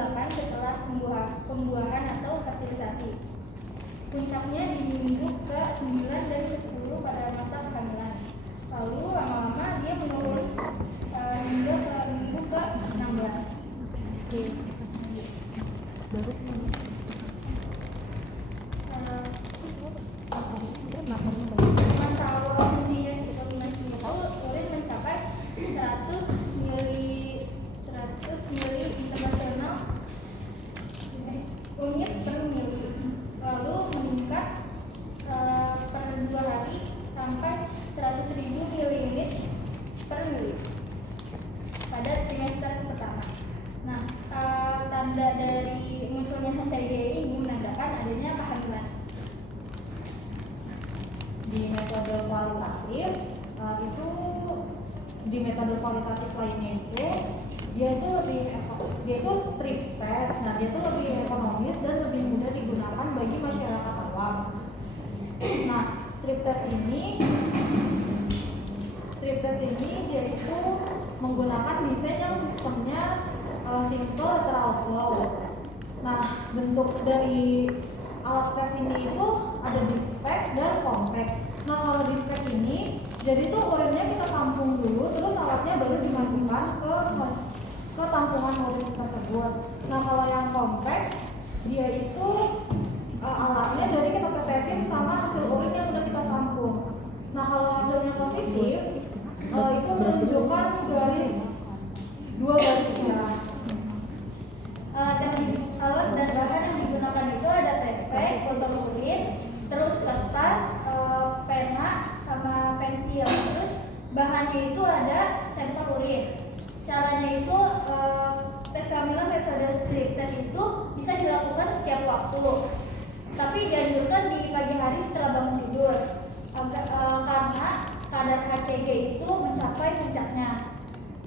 dilakukan setelah pembuahan atau fertilisasi. Puncaknya di minggu ke-9 dan ke-10 pada masa kehamilan. Lalu lama-lama dia menurun hingga ke minggu ke-16. Masa awal hentinya sitokinase itu urin mencapai 100 mili internasional unit per mili, lalu meningkat per 2 hari sampai 100.000 mili unit per mili pada trimester pertama. Nah, tanda dari munculnya HIV ini menandakan adanya kehamilan. Di metode kualitatif itu di metode kualitatif lainnya itu dia itu strip test. Nah, dia itu lebih ekonomis dan lebih mudah digunakan bagi masyarakat awam. Nah, strip test ini dia itu menggunakan desain yang sistemnya simple lateral flow. Nah, bentuk dari alat tes ini itu ada dispek dan compact. Nah, kalau dispek ini jadi tuh urinnya kita tampung dulu, terus alatnya baru dimasukkan ke tampungan urin tersebut. Nah, kalau yang compact dia itu alatnya jadi kita tetesin sama hasil urin yang udah kita tampung. Nah, kalau hasilnya positif itu menunjukkan dua garis merah. Alat dan bahan yang digunakan itu ada tespek, botol urin, terus kertas, pena, sama pensil. Terus bahannya itu ada sampel urin. Caranya itu tes kehamilan metode strip test itu bisa dilakukan setiap waktu, tapi dianjurkan di pagi hari setelah bangun tidur karena kadar HCG itu mencapai puncaknya.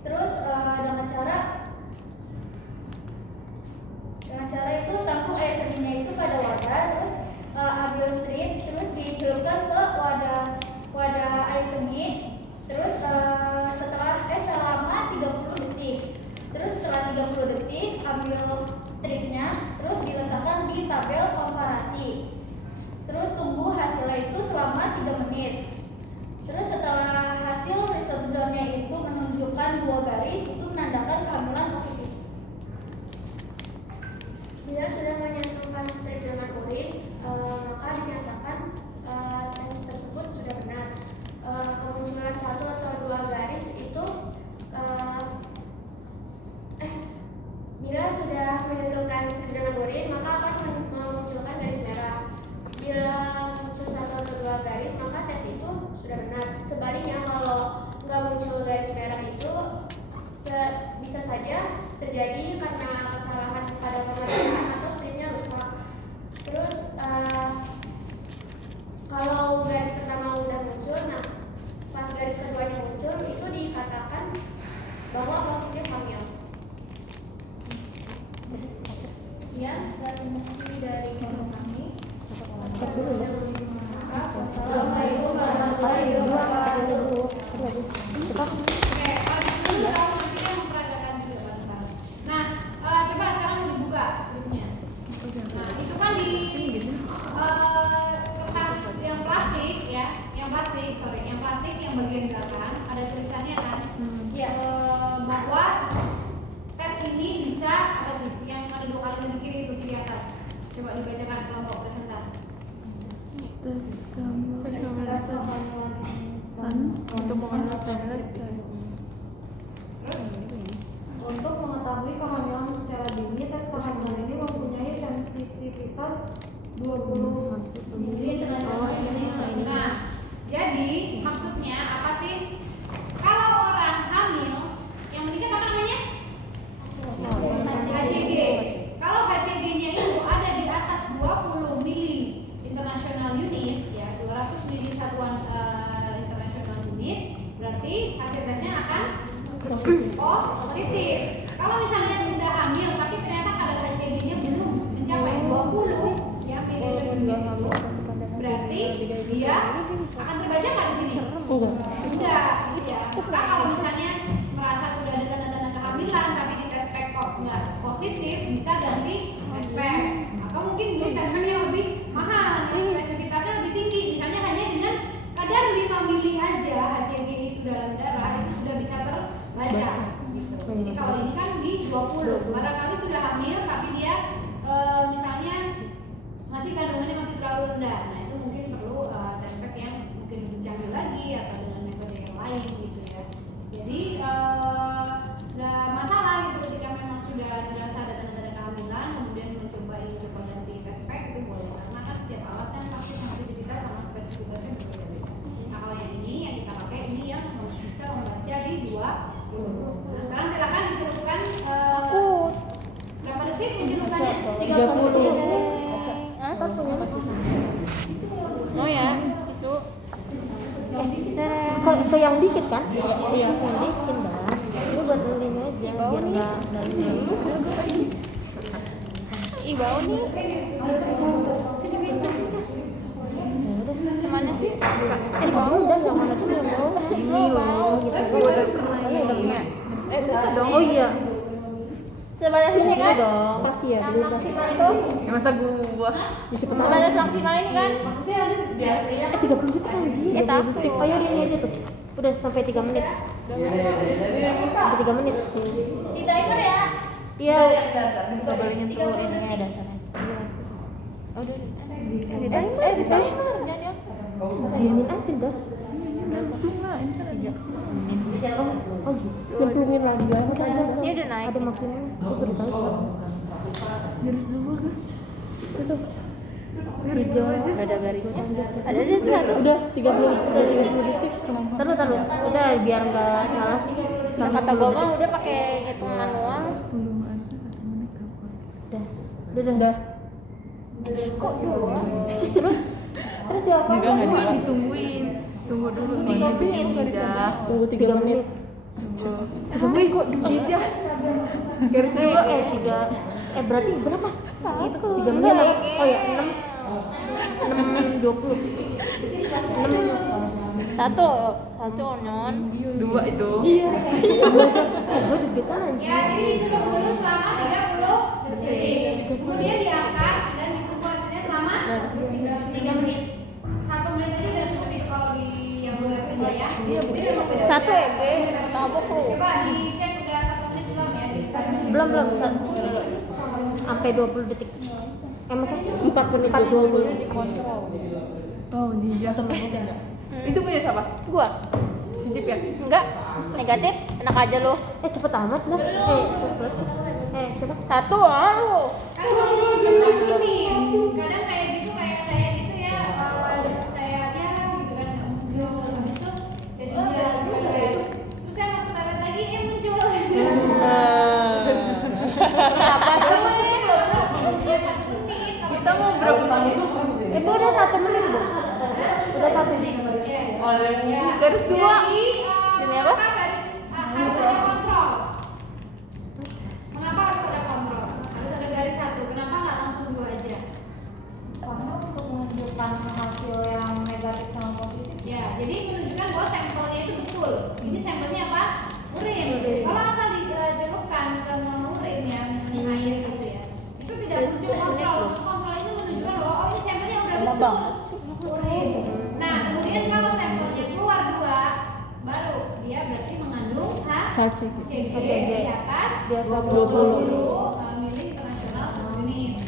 Terus dengan cara itu tampung air seninya itu pada wadah, terus ambil strip, terus dicelupkan ke wadah air seni, terus selama 30 detik. Terus setelah 30 detik ambil stripnya, terus diletakkan di tabel komparasi. Terus tunggu hasilnya itu selama 3 menit. Terus setelah hasil result zone-nya itu menunjukkan 2 garis, itu menandakan kehamilan positif. Bila sudah menyantumkan strip dengan urin, maka dinyatakan tes tersebut sudah benar. Kemunculan 1 atau 2 garis itu bila sudah menyentuhkan strip dengan urin, maka akan memunculkan garis merah. Bila muncul 1 atau 2 garis, maka tes itu sudah benar. Sebaliknya, kalau nggak muncul garis merah itu bisa saja terjadi karena kesalahan pada pemeriksaan atau stripnya rusak. Terus kalau garis pertama udah muncul, nah pas garis keduanya muncul itu dikatakan bahwa positif hamil. Ya, rekomendasi dari kami. Assalamualaikum warahmatullahi wabarakatuh. Nah, coba sekarang dibuka stripnya. Nah, itu kan di kertas yang plastik ya, yang plastik yang bagian belakang ada tulisannya kan, bahwa tes ini bisa apa sih? Yang ada 2 kali di kiri itu kiri atas. Coba dibacakan kelompok presenter. Tes kehamilan untuk mengetahui kehamilan secara dini, tes kehamilan ini mempunyai sensitivitas 20. Nah, jadi maksudnya apa sih? Kalau orang hamil yang meningkat apa namanya? HCG. Kalau HCG-nya itu ada di atas 20 mili international unit, ya 200 mili satuan international unit, berarti hasil tesnya akan positif. Kalau misalnya udah hamil tapi ternyata kadar HCG-nya belum mencapai 20 ya mili per unit itu, berarti dia akan terbaca nggak di sini? Enggak, gitu ya. Maka kalau misalnya merasa sudah ada tanda-tanda kehamilan tapi di tes kok nggak positif, bisa 20. Barangkali sudah hamil tapi dia misalnya masih kandungannya masih terlalu rendah. Nah, itu mungkin perlu test pack yang mungkin lebih canggih lagi atau dengan metode yang lain gitu ya. Jadi nggak masalah gitu ketika memang sudah dirasa ada tanda-tanda kehamilan kemudian coba ganti test pack itu boleh, karena kan setiap alat kan pasti sensitivitas sama spesifikasinya berbeda-beda. Nah, kalau yang ini yang kita pakai ini yang bisa membaca di 20. Nah, sekarang silakan dicelupkan berapa detik pencelupannya? 30 detik. Oh ya, tisu. Ke yang dikit kan? Iya, yang dikit dah. Ini buat ini aja, biar nggak dalam. Ih, bau nih. Kemana sih? Bau udah yang mana tuh yang bau? Ini bau. Gitu. Udah pernah ini. Buka dong. Oh iya. Sebanyak ini kan? Dong. Pasti ya. Maksimal itu. Ya masa gua. Sebanyak maksimal ini kan? Maksudnya ada biasanya 30 juta anjir. Takut. Oh ya ini aja tuh. Udah sampai 3 menit. Sampai 3 menit. Di timer ya. Iya. Enggak boleh nyentuh ininya dasarnya. Oh, udah. Di timer jangan ya. Diemin aja dah. Oh, nyemplungin lagi aja. Ini udah naik. Ada maksimal. Aku baru tahu. Garis dulu kan? Itu. Hijau ada garisnya. Ada tuh. Udah 30 detik. Taruh. Udah biar enggak salah. Kalau kata gua mah udah pakai hitung manual. 10 harusnya 1 menit kapan? Udah. Kok doang? Terus dia apa? Ditungguin. Tunggu dulu nih. Tunggu 3 menit. Wih kok dikit ya? Garis 2 3 berarti berapa? Itu 3 menit. Oh ya 6 20. 1 non. 2 itu. Iya. Gue deg-degan anjir. Ya, jadi dicelup dulu selama 30 detik. Kemudian diangkat dan ditunggu hasilnya selama 3 menit. 1 menit aja udah cukup itu kalau di yang gue lihat ya. Iya, Satu ya, Be. Apa perlu? Coba dicek udah 1 menit belum ya? Belum. Sampai 20 detik. Masa 4 menit 20 detik kontrol. Oh, di 1 menit ya enggak? Itu punya siapa? Gua. Sintip ya? Enggak. Negatif. Enak aja lu. Cepet amat dah. Cepet. Cepet. 1 lu. Kan kalau ini kadang kayak gitu kayak saya gitu ya, saya ya gitu kan nggak muncul, habis itu jadinya terus saya masuk toilet lagi muncul. Apa sih? Ya 1 menit. Kita mau berapa menit? Itu udah 1 menit, Bu. Udah 1 menit. Garis 2. Demi apa? Harus ada kontrol. Mengapa harus ada kontrol? Harus ada garis 1. Kenapa nggak langsung 2 aja? karena untuk menunjukkan hasil yang negatif sama positif. Ya, jadi menunjukkan bahwa sampelnya itu betul. Ini sampelnya apa? Urin. Kalau asal dicelupkan ke non urin ya, misalnya air gitu ya, itu tidak muncul kontrol. Kontrol itu menunjukkan bahwa oh ini sampelnya udah betul urin. Nah, kemudian kalau sampelnya keluar 2, baru dia berarti mengandung HCG di atas 20 mili internasional per unit.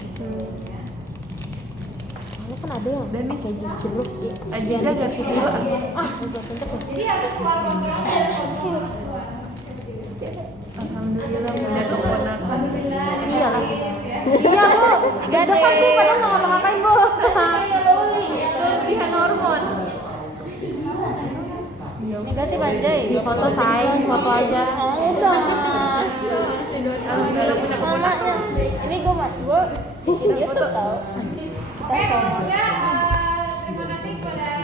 Ya. Lu kan ada yang pakai jus jeruk. Aja garis 2. Jadi harus keluar kontrolnya. Alhamdulillah punya keponakan. Alhamdulillah. Iya lah. Ya. Iya, Bu. Gede. Udah kan Bu, padahal enggak ngapa-ngapain, Bu. Kelebihan hormon. Negatif aja ya. Di foto foto aja. Udah. Alhamdulillah punya keponakan. Ini gue itu tahu. Oke, kalau sudah terima kasih kepada